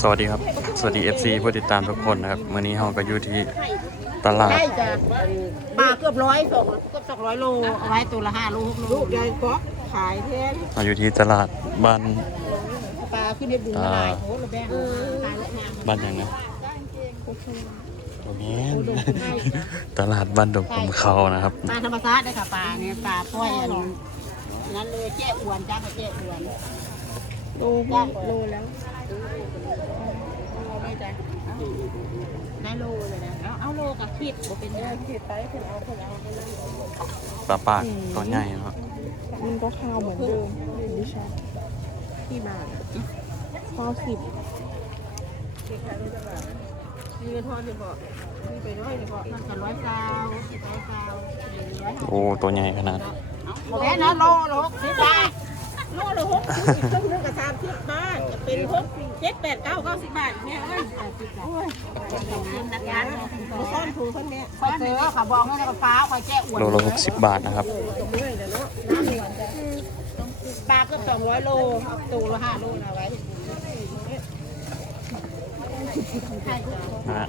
สวัสดีครับ สวัสดี FC ผู้ติดตามทุกคนนะครับวันนี้เราก็อยู่ที่ตลาดใช่จ้ะปลาเกือบร้อยสองเกือบสองร้อยโลเอาไว้ตัวละห้าโลหกโลลูกยายก็ขายแทนเราอยู่ที่ตลาดบ้านปลาขึ้นในบุญละลายโอ้ระแบงขายละห้าบ้านอย่างนะโอ้แม่นตลาดบ้านดงผมเขานะครับ ปลาธรรมชาติได้ค่ะปลาเนี่ยปลาป้อยอันนั้นเลยแจ้อวนจ้ากับแจ้อวน โลโลแล้วเอาไม่จ้ะได้โลเลยนะเอาเอาโลกับขีดบ่เป็นเด้อเก็บไปเพิ่นเอาเพิ่นเอาไปเลยปลาปากตัวใหญ่นะครับมันก็ข้าวเหมือนเดิมเรียนดิฉันที่บ้านข้าวสิบมีเงินทอนดีบ่มีไปด้วยดีบ่มันก็ร้อยเก้าร้อยเก้าร้อยห้าโอ้ตัวใหญ่ขนาดแม่นะโลโลหกสิบบาท โลละหกสิบเครื่องนึงกับสามสิบบาทจะเป็นหกเจ็ดแปดเก้าเก้าสิบบาทแม่เอ้ยโอ้ยนักงานมาซ่อนถุงคนเนี้ยคอยเจอขาบอกให้กับฟ้าคอยแก้อ้วนโลละ60บาทนะครับตรงนี้เลยเนาะปลาก็สองร้อยโลตัวละห้าโลนะไว้นะฮะ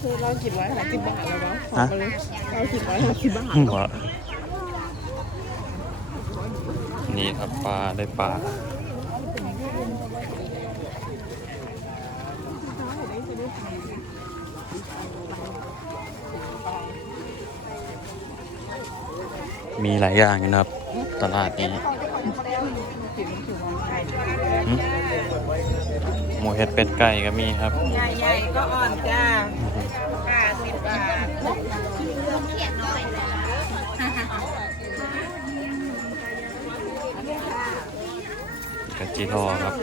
คือเรากินไว้หาสิบบาทแล้วเนาะขอมาเลยเรากินไว้หาสิบบาทหัว นี่ครับปลาได้ปลามีหลายอย่างนะครับ ตลาดนี้หึหมูเห็ดเป็ดไก่ก็มีครับ ใหญ่ๆก็อ่อนจ้า กะจิโร่ครับ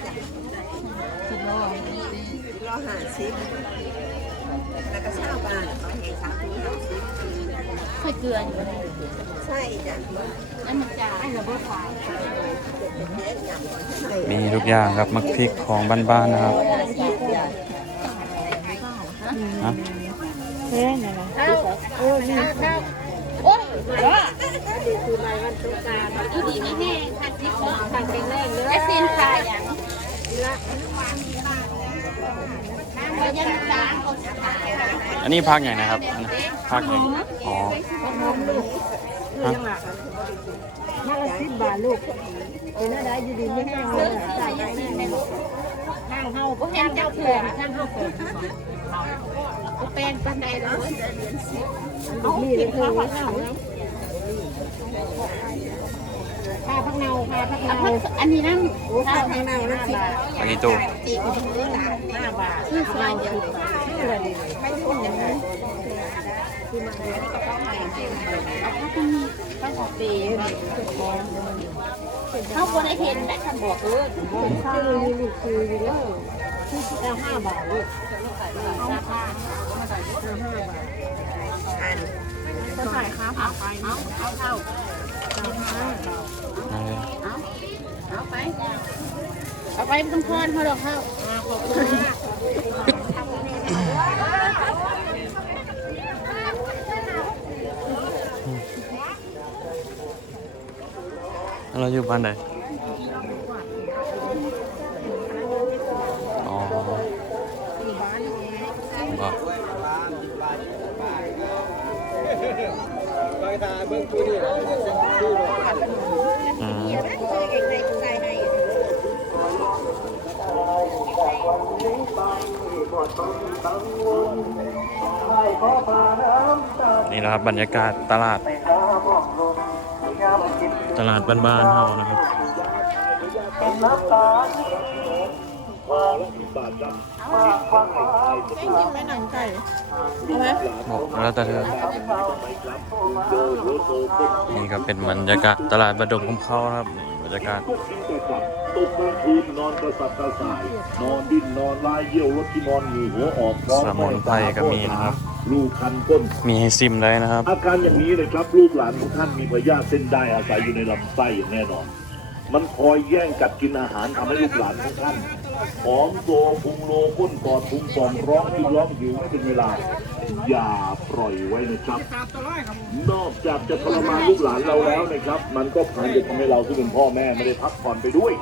เราหาชิปแล้วก็เช่าบ้านเขาเห็นสามถุงห้าสิบค่อยเกลืออยู่ใช่จ้ะแล้วมันจะให้ระเบิดไฟมีทุกอย่างครับมักพริกของบ้านๆนะครับฮะเฮ้ยนะข้าวโอ้ยข้าวข้าวโอ้ยคืออะไรมันต้องการอยู่ดีแน่ๆค่ะที่ของทางเป็นแรงเลย ไอ้เส้นขายอย่างละน้ำยันจางเขาจะขายอันนี้ภาคอย่างนะครับอันนี้ภาคอย่างอ๋อฮะมาละสิบบาทลูกเป็นอะไรอยู่ดีไม่แห้งเลเสื้ยอใส่ยันซีในรถข้างเฮาก็เห็นเจ้าเผื่อข้างเฮาเผื่อก็แป้งปันใดเลยเอาผิดข้าวผัดเน่า ผ้า พักเนาผ้าพักเนาอันนี้นั่งโอ้ข้าวผัดเน่านั่นสิอันนี้ตู้ตีกับเพื่อนห้าบาทชื่อซอยเดียวชื่ออะไรดีไม่ทุ่มอย่างนั้นคือมันเลยกระเพาะใหม่เอาผ้าพันนี้ผ้าออกตีเขาคนได้เห็นได้คำบอกเออข้าวมีลูกคืออยู่แล้วแล้วห้าบาทลูกราคาอันก็ใส่ข้าวเอาไปเอาเอาเข้า เลยเอาเอาไป เอาไปไม่ต้องทอนเขาดอกเข้าขอบคุณมากเราอยู่บ้านไหนอบอก อืมนี่นะครับบรรยากาศตลาด ตลาดบ้านๆเฮานะครับ กินไหมหนังไก่เอาไหมบอกแล้วแต่เธอนี่ก็เป็นบรรยากาศตลาดบดมของเขาครับบรรยากาศตกกลางคืนนอนกระสับกระส่ายนอนดิ้นนอนลายเยี่ยวรถที่นอนอยู่หัวออกท้องสมุนไพรก็มีนะครับลูกคันก้นมีให้ซิมเลยนะครับ อาการอย่างนี้เลยครับลูกหลานของท่านมีพยาธิเส้นได้อาศัยอยู่ในลำไส้อย่างแน่นอน มันคอยแย่งกัดกินอาหารทำให้ลูกหลานของท่าน หอมโซพุงโลก้นปอดพุงปองร้องที่ร้องหิวไม่เป็นเวลา อย่าปล่อยไว้นะครับ นอกจากจะทรมานลูกหลานเราแล้วนะครับ มันก็พานจะทำให้เราที่เป็นพ่อแม่ไม่ได้พักผ่อนไปด้วย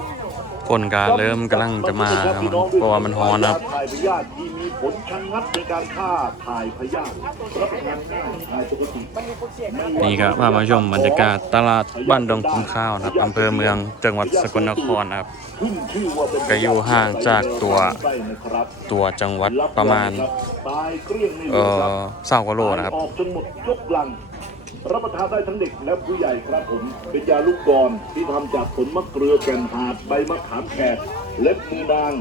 ฝนก็เริ่มกำลังจะมาครับเพราะว่ามันร้อนนะครับ ถ่ายพยาธิที่มีผลชะงัดในการฆ่าถ่ายพยาธิรับประทานง่ายถ่ายปกตินี่ครับพามาชมบรรยากาศตลาดบ้านดงคุ้มข้าวนะครับอำเภอเมืองจังหวัดสกลนครครับ ขึ้นชื่อว่าเป็นก็อยู่ห่างจากตัวไส้นะครับตัวจังหวัดประมาณตายเกลี้ยงไม่เหเอลือครับอเศร้ากว่าโลนะครับ ออกจนหมดยกลัง รับประทานได้ทั้งเด็กและผู้ใหญ่ครับผม เป็นยาลูกกรอนที่ทำจากผลมะเกลือแก่นหาดใบมะขามแขกเล็บมือนาง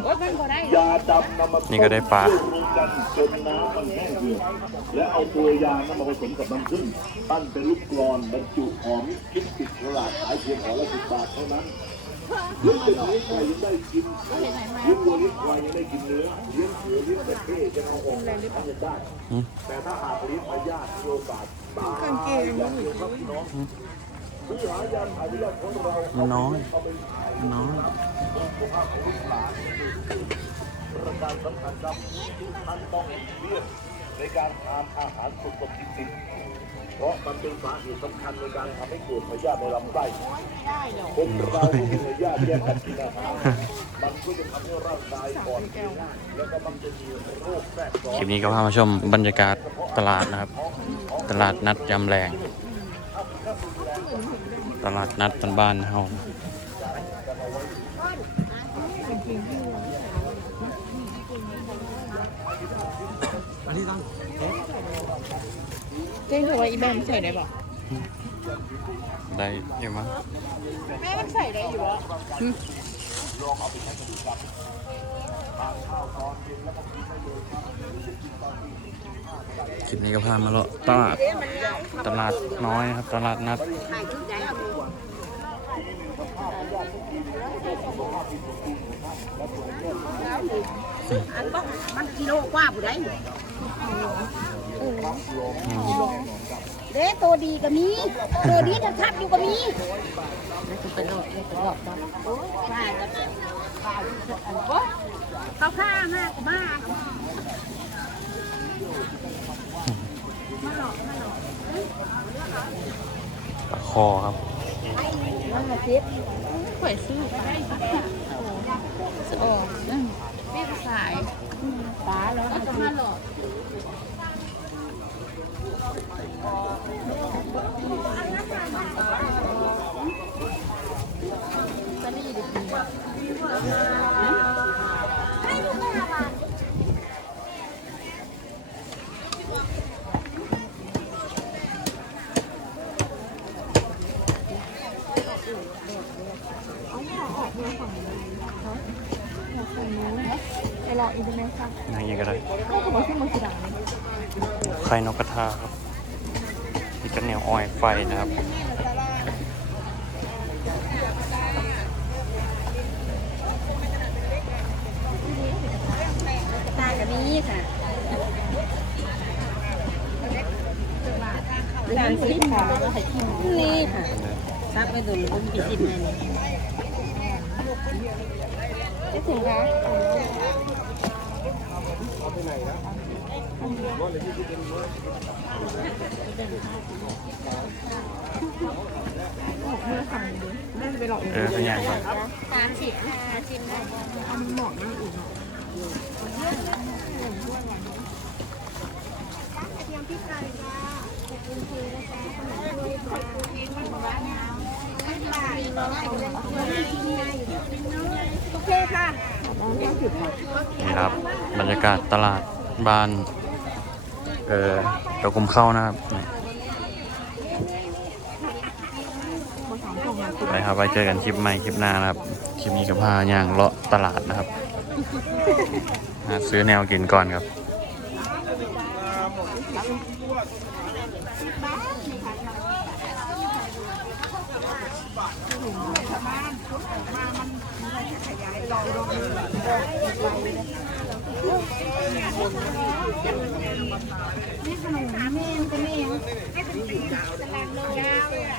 ยาดำนำมานี่ก็ได้ปลาต้มรวมกันจนน้ำมันแห้งเหือดและเอาตัวยานั้นมาผสมกับน้ำผึ้งปั้นเป็นลูกกรอนบรรจุหอมคิดติดฉลากขายเพียงห่อละสิบบาทเท่านั้น เลี้ยงเป็ดเลี้ยงไก่ยังได้กินเลี้ยงวัวเลี้ยงควายยังได้กินเนื้อเลี้ยงเสือเลี้ยงจระเข้ยังเอาออกทำเงินได้อืมแต่ถ้าหากเลี้ยงพยาธิโอกาสตายอย่างเดียวครับพี่น้องซื้อหายาถ่ายพยาธิของเรานน้อยน้อยประการสำคัญครับท่านต้องเลี่ยง ในการทานอาหารสดๆจริงๆเพราะมันเป็นสาเหตุสำคัญในการทำให้เกิดพยาธิในลำไส้คนเราเป็นพยาธิแยกกันกินอาหารมันก็จะทำให้ร่างกายอ่อนแอแล้วก็มันจะมีโรคแทรกซ้อนคลิปนี้ก็พามาชมบรรยากาศตลาดนะครับ ตลาดนัดยำแรง ตลาดนัดตันบ้านๆเฮา เจ๊งถือว่าอีแบมใส่ได้บอกได้เยอะมั้งแม่มันใส่ได้อยู่วะคลิปนี้ก็พามาเลาะตลาดตลาดน้อยนะครับ ตลาดนัดอั นบอกมันกิโลกว่าผู้ใดเด้ตัวดีก็มีตัวดีทักๆอยู่ก็มีเป็นหลอดเป็นหลอดใช่เขาฆ่ามากมากปลาคอครับ ว่าเจ็บข่อยซื้อไปโอ้แม่สายตาแล้วก็มาหลอก ไป รออีกไหมคะอย่างนี้ก็ได้ก็ขโมยขึ้นมาสีดำไข่นกกระทาครับนี่ก็แนวออยไฟนะครับตากับนี้ค่ะร้านสิบค่ะนี่ค่ะซักไปดูผมกี่สิบเลย จะถึงคะแม่จะไปหลอกเออเป็นอย่างครับสามสิบห้าสิบได้ โอเคค่ะนี่ครับบรรยากาศตลาดบ้าน เออตะกุมเข้านะครับไปครับไปเจอกันคลิปใหม่คลิปหน้านะครับ คลิปนี้กับพาย่างเลาะตลาดนะครับ หาซื้อแนวกินก่อนครับ แม่ก็แม่ตลาดโลยาวเลยอะ